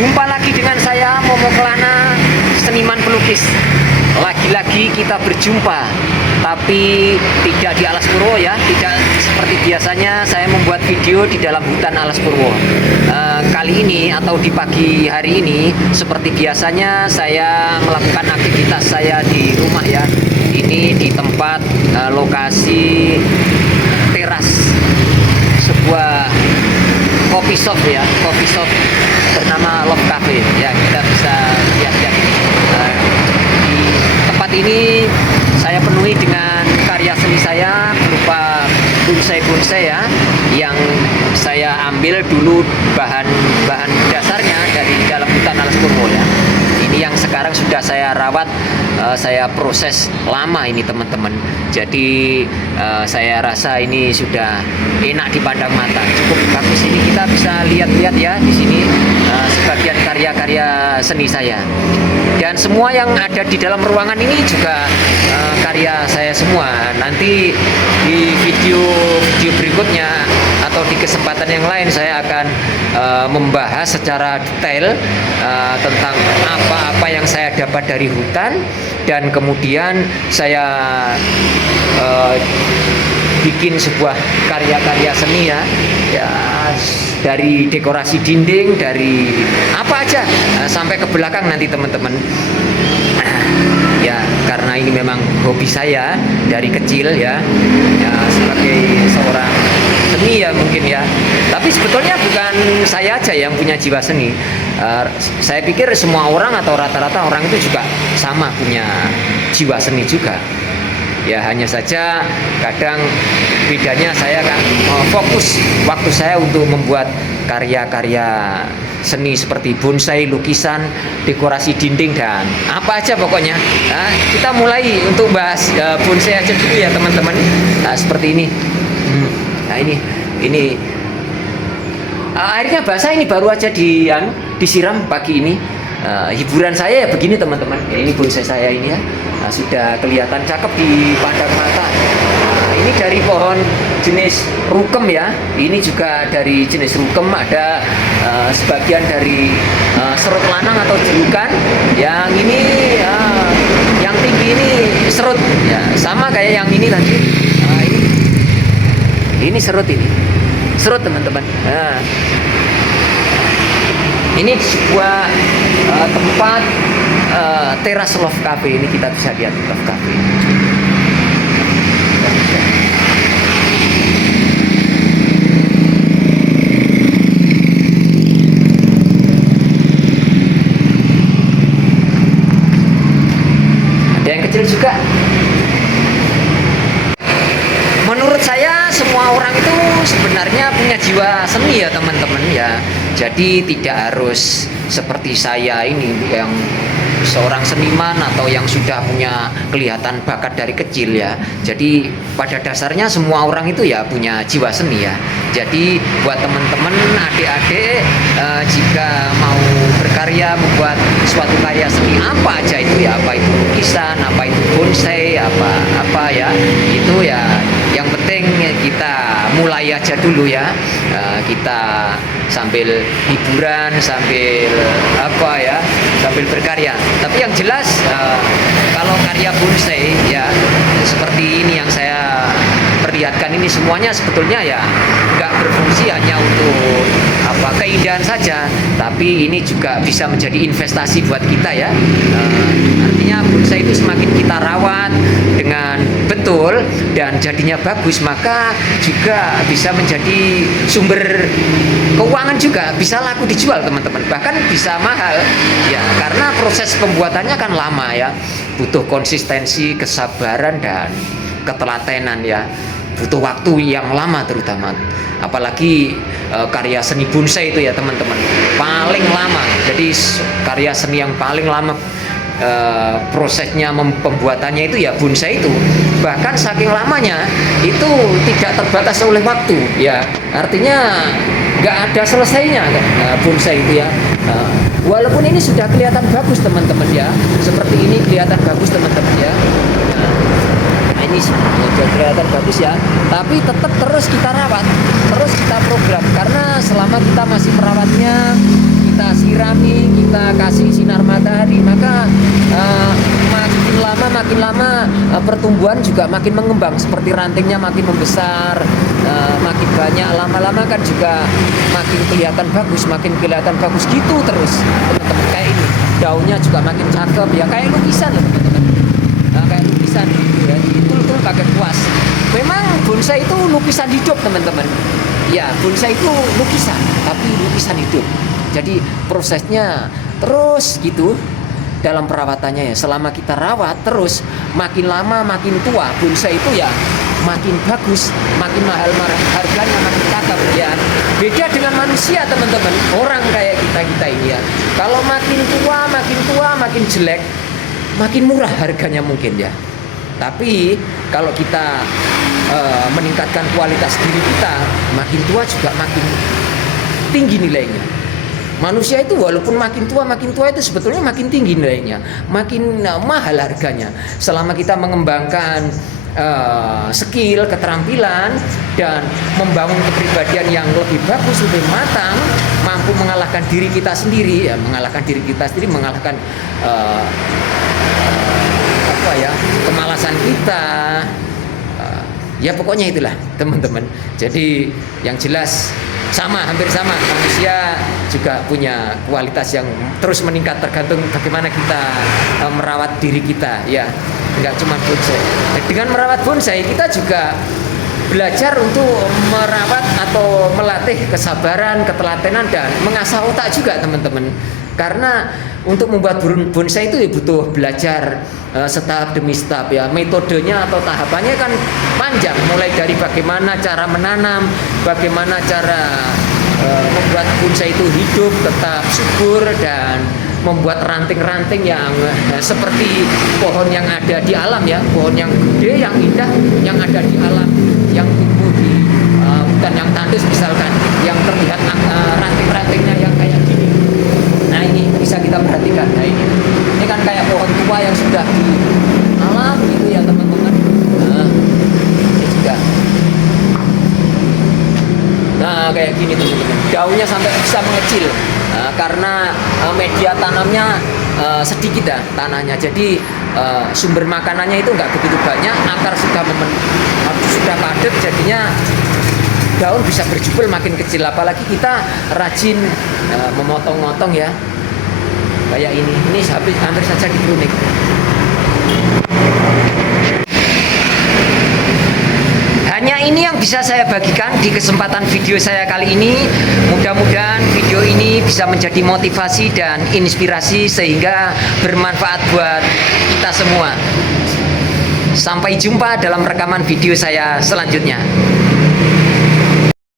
Jumpa lagi dengan saya Momo Kelana, seniman pelukis. Lagi-lagi kita berjumpa, tapi tidak di Alas Purwo ya, tidak seperti biasanya saya membuat video di dalam hutan Alas Purwo. Kali ini atau di pagi hari ini, seperti biasanya saya melakukan aktivitas saya di rumah ya. Ini di tempat lokasi teras sebuah coffee shop ya, coffee shop bernama Love Cafe ya. Kita bisa lihat-lihat di tempat ini saya penuhi dengan karya seni saya berupa bonsai-bonsai ya, yang saya ambil dulu bahan dasarnya dari dalam hutan Alas Purwo ya. Ini yang sekarang sudah saya rawat, saya proses lama ini teman-teman. Jadi saya rasa ini sudah enak dipandang mata, cukup bagus. Ini kita bisa lihat-lihat ya di sini sebagian karya-karya seni saya. Dan semua yang ada di dalam ruangan ini juga karya saya semua. Nanti di video berikutnya atau di kesempatan yang lain saya akan membahas secara detail tentang apa yang saya dapat dari hutan, dan kemudian saya bikin sebuah karya-karya seni ya, dari dekorasi dinding, dari apa aja sampai ke belakang nanti teman-teman. Ya, karena ini memang hobi saya dari kecil ya, sebagai seorang seni ya mungkin ya. Tapi sebetulnya bukan saya aja yang punya jiwa seni. Saya pikir semua orang atau rata-rata orang itu juga sama punya jiwa seni juga. Ya, hanya saja kadang bedanya saya kan fokus waktu saya untuk membuat karya-karya seni seperti bonsai, lukisan, dekorasi dinding, dan apa aja pokoknya. Kita mulai untuk bahas bonsai aja dulu ya teman-teman. Seperti ini. Nah ini airnya basah, ini baru aja disiram pagi ini. Hiburan saya ya begini teman-teman. Ini bonsai saya ini ya, sudah kelihatan cakep di pandang mata. Ini dari pohon jenis rukem ya. Ini juga dari jenis rukem. Ada sebagian dari serut lanang atau jerukan. Yang ini yang tinggi ini serut ya, sama kayak yang ini tadi. Ini serut, ini serut teman-teman. Ini sebuah tempat teras Love Cafe. Ini kita bisa lihat Love Cafe. Ada yang kecil juga. Menurut saya semua orang itu sebenarnya punya jiwa seni ya teman-teman ya. Jadi tidak harus seperti saya ini yang seorang seniman atau yang sudah punya kelihatan bakat dari kecil ya. Jadi pada dasarnya semua orang itu ya punya jiwa seni ya. Jadi buat teman-teman adik-adik, jika mau berkarya membuat suatu karya seni apa aja itu ya, apa itu lukisan, apa itu bonsai, apa ya, itu ya yang penting kita mulai aja dulu ya. Kita sambil hiburan, sambil apa ya, sambil berkarya. Tapi yang jelas kalau karya bonsai ya seperti ini yang saya perlihatkan ini, semuanya sebetulnya ya nggak berfungsi hanya untuk keindahan saja, tapi ini juga bisa menjadi investasi buat kita ya. Artinya bonsai itu semakin kita rawat dengan betul dan jadinya bagus, maka juga bisa menjadi sumber keuangan, juga bisa laku dijual teman-teman, bahkan bisa mahal ya, karena proses pembuatannya kan lama ya, butuh konsistensi, kesabaran, dan ketelatenan ya, butuh waktu yang lama terutama. Apalagi karya seni bonsai itu ya teman-teman, paling lama. Jadi karya seni yang paling lama prosesnya pembuatannya itu ya bonsai itu, bahkan saking lamanya itu tidak terbatas oleh waktu ya, artinya nggak ada selesainya bonsai itu ya. Walaupun ini sudah kelihatan bagus teman-teman ya, seperti ini kelihatan bagus teman-teman ya. Ini sudah kelihatan bagus ya, tapi tetap terus kita rawat, terus kita program, karena selama kita masih merawatnya, kita kita sirami, kita kasih sinar matahari, maka makin lama pertumbuhan juga makin mengembang, seperti rantingnya makin membesar, makin banyak, lama-lama kan juga makin kelihatan bagus gitu terus teman-teman. Kayak ini daunnya juga makin cakep ya, kayak lukisan loh teman-teman. Nah, kayak lukisan gitu ya, betul-betul pakai kuas. Memang bonsai itu lukisan hidup teman-teman. Ya, bonsai itu lukisan, tapi lukisan hidup. Jadi prosesnya terus gitu dalam perawatannya ya. Selama kita rawat terus, makin lama makin tua, bonsai itu ya makin bagus, makin mahal harganya, makin cakep ya. Beda dengan manusia teman-teman, orang kayak kita ini ya. Kalau makin tua, makin jelek, makin murah harganya mungkin ya. Tapi kalau kita meningkatkan kualitas diri kita, makin tua juga makin tinggi nilainya. Manusia itu walaupun makin tua itu sebetulnya makin tinggi nilainya, makin mahal harganya. Selama kita mengembangkan skill, keterampilan, dan membangun kepribadian yang lebih bagus, lebih matang, mampu mengalahkan diri kita sendiri, mengalahkan kemalasan kita. Ya pokoknya itulah teman-teman. Jadi yang jelas hampir sama, manusia juga punya kualitas yang terus meningkat tergantung bagaimana kita merawat diri kita ya. Enggak cuma bonsai. Dengan merawat bonsai kita juga belajar untuk merawat atau melatih kesabaran, ketelatenan, dan mengasah otak juga teman-teman. Karena untuk membuat bonsai itu butuh belajar setahap demi setahap ya. Metodenya atau tahapannya kan panjang, mulai dari bagaimana cara menanam, bagaimana cara membuat bonsai itu hidup, tetap subur, dan membuat ranting-ranting yang seperti pohon yang ada di alam ya, pohon yang gede, yang indah, yang ada di alam, yang tumbuh di hutan yang tandus misalkan, yang terlihat ranting-rantingnya yang kayak gini. Nah ini bisa kita perhatikan. Nah ini kan kayak pohon tua yang sudah di alam gitu ya teman-teman. Nah ini juga. Nah kayak gini teman-teman, daunnya sampai bisa mengecil. Karena media tanamnya sedikit ya tanahnya, jadi sumber makanannya itu nggak begitu banyak, akar sudah padat, jadinya daun bisa berjubel makin kecil. Apalagi kita rajin memotong-motong ya, kayak ini hampir saja dipruning. Hanya ini yang bisa saya bagikan di kesempatan video saya kali ini. Mudah-mudahan video ini bisa menjadi motivasi dan inspirasi sehingga bermanfaat buat kita semua. Sampai jumpa dalam rekaman video saya selanjutnya.